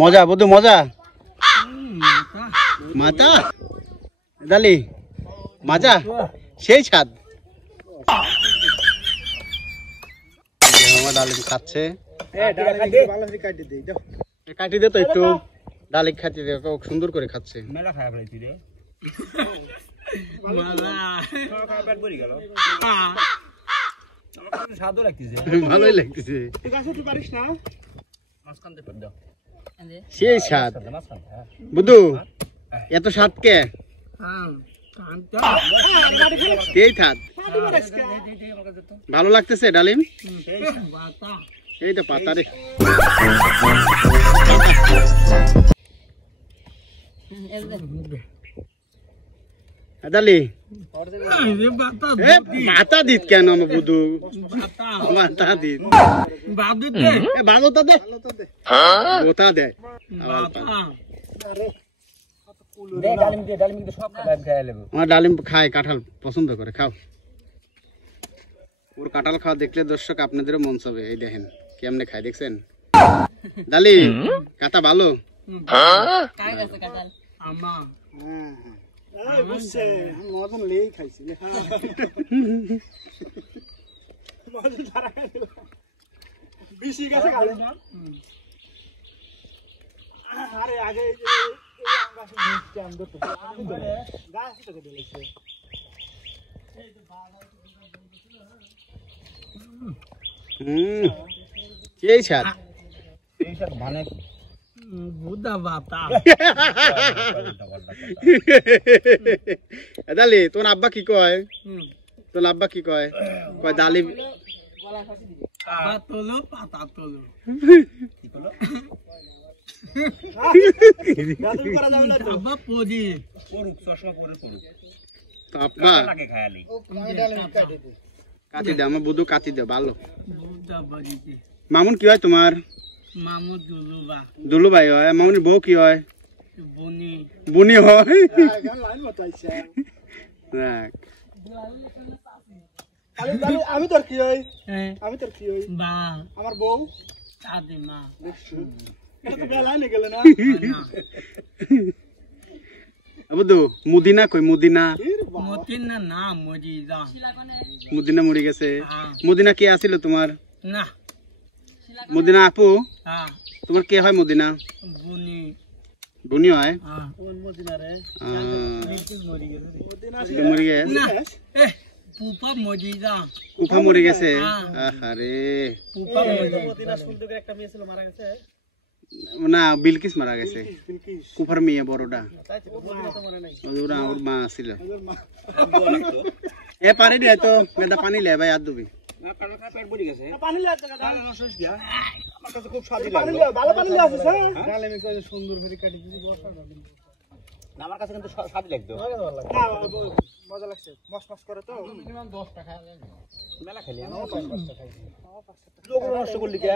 মজা বুধু মজা মাতা ডালি মজা সেই স্বাদ আমার ডালিম খাচ্ছে কাটি দে তো একটু ডালিম খাচ্ছে সুন্দর করে খাচ্ছে মেলা খারাপ লাগছে রে ভালোই লাগতেছে সেই স্বাদ বুধু এত স্বাদ কে ভালো লাগতেছে ডালিম এই তো পাতা রে ডালি মাথা দিত কেন আমার বুধু মাথা দিত ভালোটা দে ওটা দে আমার ডালিম খায় কাঁঠাল পছন্দ করে খাও ওর কাঁঠাল খাওয়া দেখলে দর্শক আপনাদেরও মন চাবে এই দেখেন কেমনে খায় দেখছেন ডালি কাঁটা ভালো এই স্বাদ মানে ডালি তোর আব্বা কি কয় তোর আব্বা কি কয় কয় ডালি কাটি দে আমার বুধু কাটি দে ভালো মামুন কি হয় তোমার দুলু ভাই হয় মামুনির বউ কি হয় বুনি হয় আমি তোর কি হয় আমি তোর কি হই আমার বউ বুধু মুদিনা কই মুদিনা মুদিনা মরি গেছে মুদিনা কে আছিল তোমার না মদিনা আপু তোমার কে হয় মদিনা বুনি হয় উফা মরে গেছে আরে না বিলকিস মারা গেছে কুফার মেয়ে বড়টা ওর মা ছিল এ পানি দে তো মেদা পানি লে ভাই আর দুবি আমার কাছে কিন্তু স্বাদ লাগতো মজা লাগছে মস মস করে তো 10টা খাওয়া যায় মেলা খেলি নষ্ট করলি কে